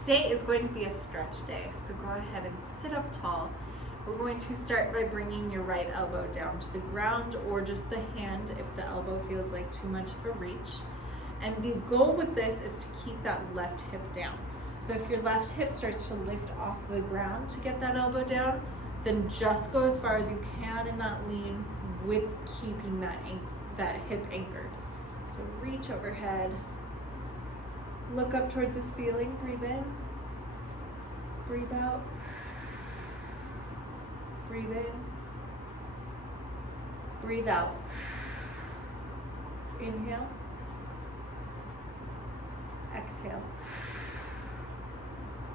Today is going to be a stretch day, so go ahead and sit up tall. We're going to start by bringing your right elbow down to the ground or just the hand if the elbow feels like too much of a reach. And the goal with this is to keep that left hip down. So if your left hip starts to lift off the ground to get that elbow down, then just go as far as you can in that lean with keeping that hip anchored. So reach overhead, look up towards the ceiling, breathe in, breathe out, breathe in, breathe out. Inhale, exhale,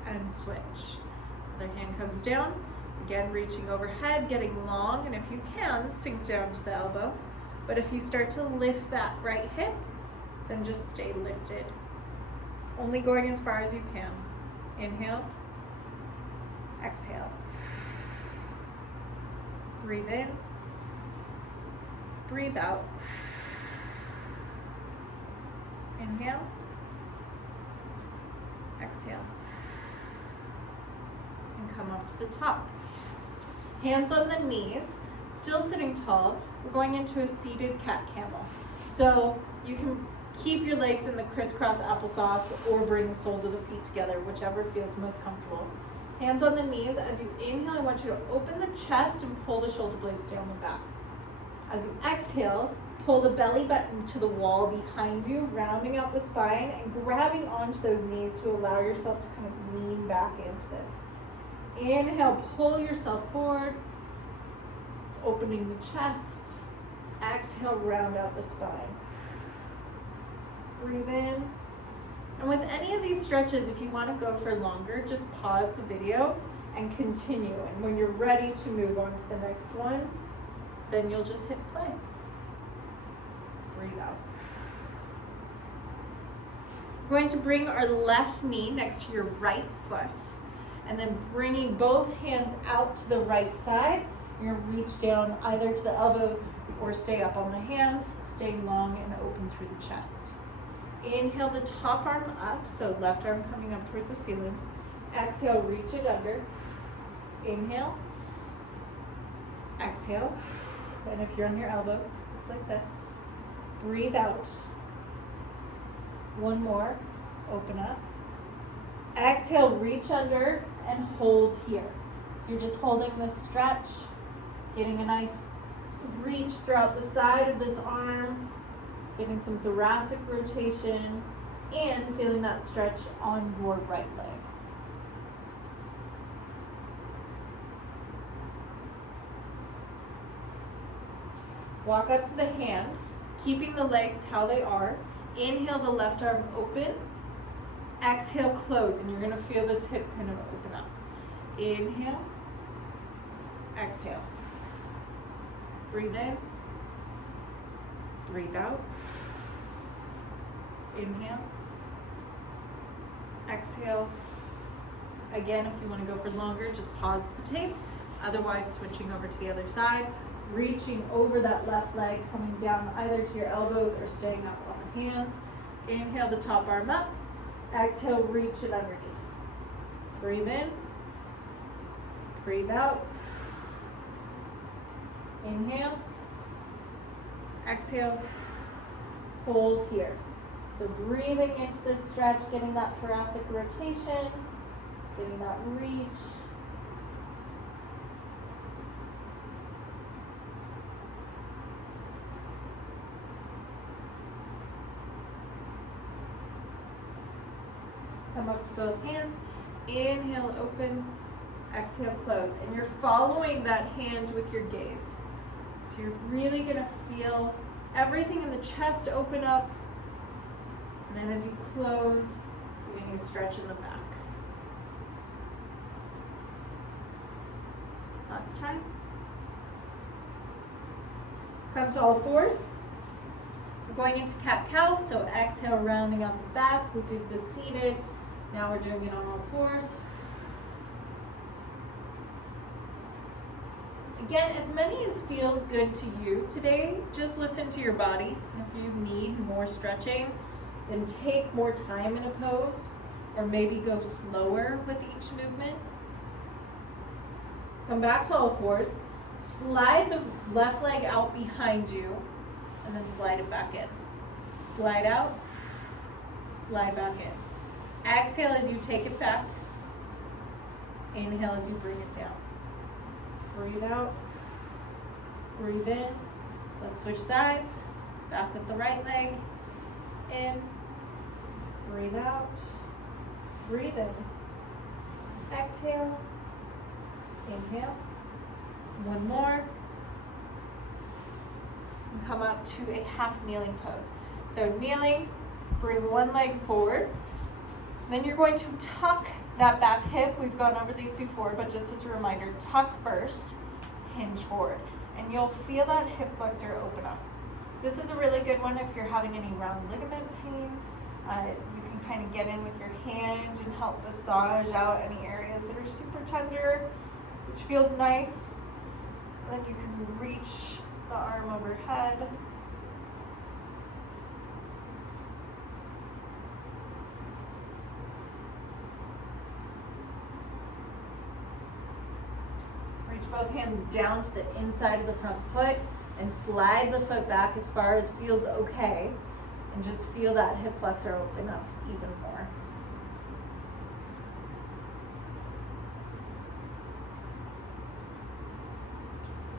and switch. Other hand comes down, again reaching overhead, getting long, and if you can, sink down to the elbow. But if you start to lift that right hip, then just stay lifted. Only going as far as you can. Inhale, exhale. Breathe in, breathe out. Inhale, exhale. And come up to the top. Hands on the knees, still sitting tall. We're going into a seated cat camel. So you can keep your legs in the crisscross applesauce or bring the soles of the feet together, whichever feels most comfortable. Hands on the knees. As you inhale, I want you to open the chest and pull the shoulder blades down the back. As you exhale, pull the belly button to the wall behind you, rounding out the spine and grabbing onto those knees to allow yourself to kind of lean back into this. Inhale, pull yourself forward, opening the chest. Exhale, round out the spine. Breathe in. And with any of these stretches, if you want to go for longer, just pause the video and continue. And when you're ready to move on to the next one, then you'll just hit play. Breathe out. We're going to bring our left knee next to your right foot, and then bringing both hands out to the right side. You're going to reach down either to the elbows or stay up on the hands, staying long and open through the chest. Inhale the top arm up, so left arm coming up towards the ceiling. Exhale, reach it under. Inhale. Exhale. And if you're on your elbow, it's like this. Breathe out. One more. Open up. Exhale, reach under and hold here. So you're just holding this stretch, getting a nice reach throughout the side of this arm, getting some thoracic rotation, and feeling that stretch on your right leg. Walk up to the hands, keeping the legs how they are. Inhale the left arm open. Exhale, close, and you're gonna feel this hip kind of open up. Inhale, exhale. Breathe in, breathe out. Inhale, exhale. Again, if you want to go for longer, just pause the tape. Otherwise, switching over to the other side, reaching over that left leg, coming down either to your elbows or staying up on the hands. Inhale the top arm up. Exhale, reach it underneath. Breathe in, breathe out. Inhale, exhale, hold here. So breathing into this stretch, getting that thoracic rotation, getting that reach. Come up to both hands. Inhale, open. Exhale, close. And you're following that hand with your gaze. So you're really going to feel everything in the chest open up. And then as you close, doing a stretch in the back. Last time. Come to all fours. We're going into cat-cow, so exhale, rounding out the back. We did the seated. Now we're doing it on all fours. Again, as many as feels good to you today, just listen to your body. If you need more stretching, then take more time in a pose. or maybe go slower with each movement. Come back to all fours. Slide the left leg out behind you and then slide it back in. Slide out, slide back in. Exhale as you take it back. Inhale as you bring it down. Breathe out, breathe in. Let's switch sides. Back with the right leg. In, breathe out, breathe in. Exhale, inhale. One more. And come up to a half kneeling pose. So kneeling, bring one leg forward. Then you're going to tuck that back hip. We've gone over these before, but just as a reminder, tuck first, hinge forward. And you'll feel that hip flexor open up. This is a really good one if you're having any round ligament pain. You can kind of get in with your hand and help massage out any areas that are super tender, which feels nice. Then you can reach the arm overhead. Reach both hands down to the inside of the front foot and slide the foot back as far as feels okay. And just feel that hip flexor open up even more.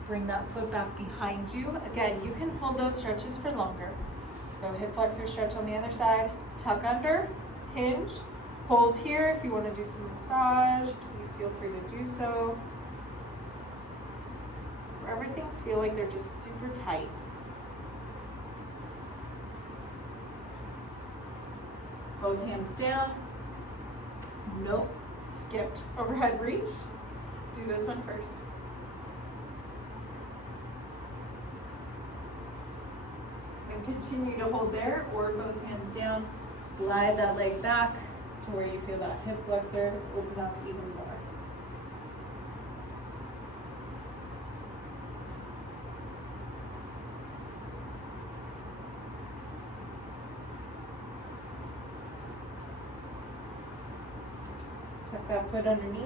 Bring that foot back behind you. Again, you can hold those stretches for longer. So hip flexor stretch on the other side, tuck under, hinge, hold here. If you want to do some massage, please feel free to do so. Wherever things feel like they're just super tight. Both hands down. Nope, skipped overhead reach. Do this one first. And continue to hold there, or both hands down. Slide that leg back to where you feel that hip flexor open up even more. Tuck that foot underneath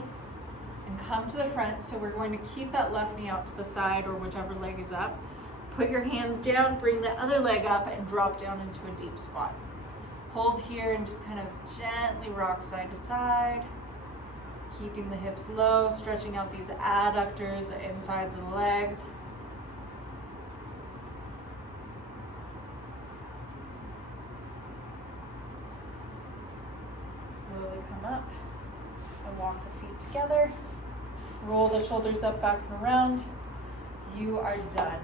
and come to the front. So we're going to keep that left knee out to the side or whichever leg is up. Put your hands down, bring the other leg up and drop down into a deep squat. Hold here and just kind of gently rock side to side. Keeping the hips low, stretching out these adductors, the insides of the legs. Slowly come up. And walk the feet together. Roll the shoulders up, back, and around. You are done.